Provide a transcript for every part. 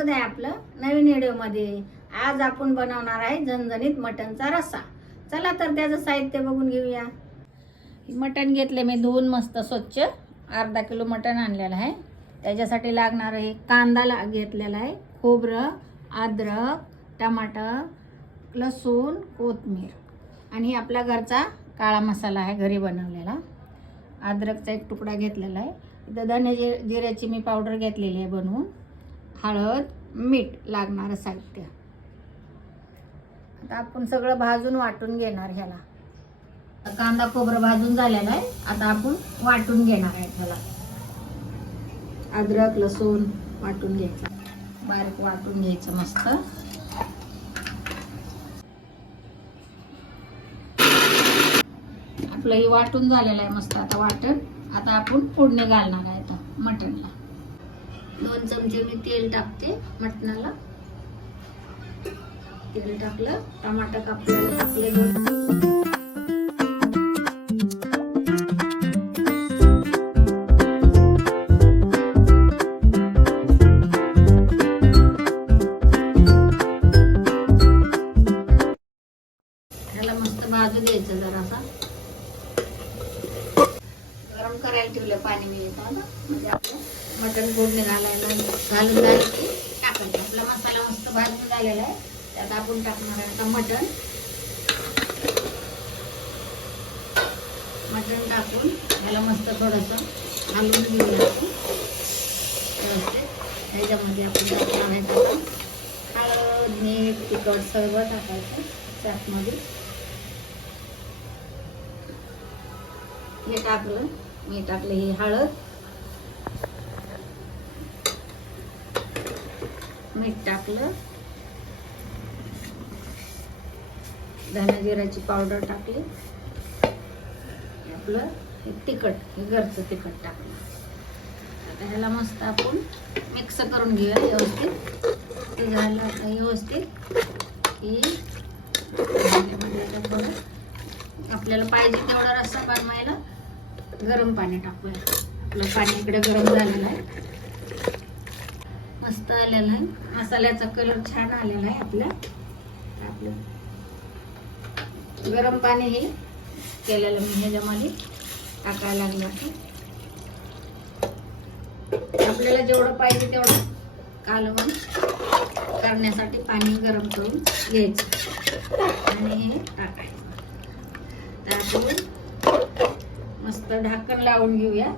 स्वागत आहे आपलं नवीन व्हिडिओमध्ये। आज आपण बनवणार आहे झणझणीत मटणचा रस्सा। चला तर त्याचं साहित्य बघून घेऊया। मटण घेतले मी धुवून मस्त स्वच्छ, अर्धा किलो मटण आणलेलं आहे। त्याच्यासाठी लागणार आहे कांदा घेतलेला आहे, खोबरं, अद्रक, टमाटर, लसूण, कोथिंबीर आणि आपला घरचा काळा मसाला आहे घरी बनवलेला। अद्रकचा एक तुकडा घेतलेला आहे। इथं धने जिऱ्याची मी पावडर घेतलेली आहे बनवून। हळद, मीठ लागणारं साहित्य। आता आपण सगळं भाजून वाटून घेणार ह्याला। कांदा खोबरं भाजून झालेला आहे, आता आपण वाटून घेणार आहे ह्याला। अद्रक लसूण वाटून घ्यायचं, बारीक वाटून घ्यायचं मस्त। आपलं हे वाटून झालेलं आहे मस्त आता वाटण। आता आपण फोडणी घालणार आहे आता मटणला। 2 चमचे मी तेल टाकते मटणाला। तेल टाकलं, टमाटर कापले 2। ह्याला मस्त भाजू द्यायचं जरासा। गरम करायला ठेवलं पाणी मी इथं ना, म्हणजे आपलं मटण फोडणी घालून झालं की टाकायचं। आपला मसाला मस्त भाजून झालेला आहे, त्यात आपण टाकणार आहे आता मटण टाकून ह्याला मस्त थोडंसं हलवून घेऊया आपण व्यवस्थित। ह्याच्यामध्ये आपण टाकणार आहे आता हळद, मीठ, तिखट सगळं टाकायचं त्यातमध्ये। हे टाकलं, मी टाकलं ही हळद, मीठ टाकलं, धने जिऱ्याची पावडर टाकली, आपलं हे तिखट, हे घरचं तिखट टाकलं। आता ह्याला मस्त आपण मिक्स करून घेऊया व्यवस्थित। ते झालं आता व्यवस्थित की थोडं आपल्याला पाहिजे तेवढा रस्सा बनवायला गरम पाणी टाकूया। आपलं पाणी इकडे गरम झालेलं आहे, मस्त आलेलं आहे, मसाल्याचा कलर छान आलेला आहे आपल्या। आपलं गरम पाणी हे केलेलं मी ह्याच्यामध्ये टाकायला लागलं की आपल्याला जेवढं पाहिजे तेवढं कालवण करण्यासाठी पाणी गरम करून घ्यायचं आणि हे टाकायचं। त्यातून मस्त ढाकण लावून घेऊया।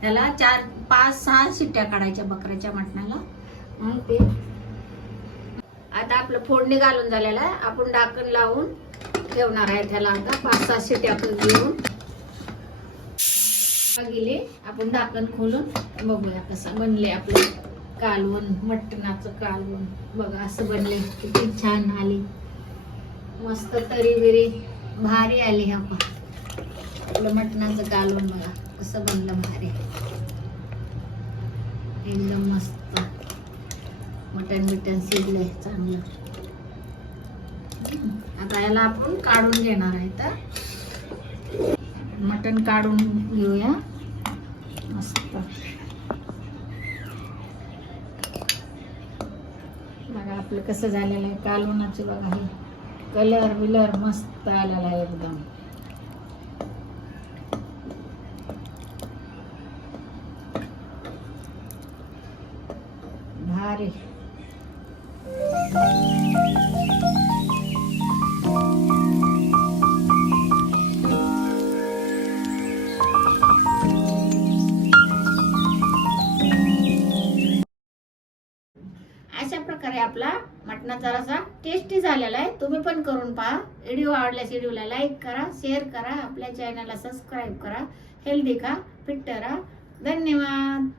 त्याला 4, 5, 6 शिट्ट्या काढायच्या बकऱ्याच्या मटणाला। मग ते आता आपलं फोडणी घालून झालेलं आहे, आपण ढाकण लावून ठेवणार आहे त्याला। आता 5, 6 शिट्ट्या घेऊन गेले आपण ढाकण खोलून बघूया कसं बनले आपले कालवण, मटणाचं कालवण। बघा असं बनले, किती छान आली, मस्त तरी बिरी भारी आली। आपलं मटणाचं कालवण बघा कसं बनलं, भारी एकदम मस्त। मटण शिजलंय चांगलं। आता याला आपण काढून घेणार आहे, तर मटण काढून घेऊया मस्त। बघा आपलं कसं झालेलं आहे कालवणाचं। बघा हे कलर बिलर मस्त आलेला आहे एकदम भारी। अशा प्रकारे आपला मटणाचा रस्सा टेस्टी झालेला आहे। तुम्ही पण करून पहा। व्हिडिओ आवडल्यास व्हिडिओला लाईक करा, शेअर करा, आपल्या चॅनलला सबस्क्राईब करा। हेल्दी खा, फिट राहा। धन्यवाद।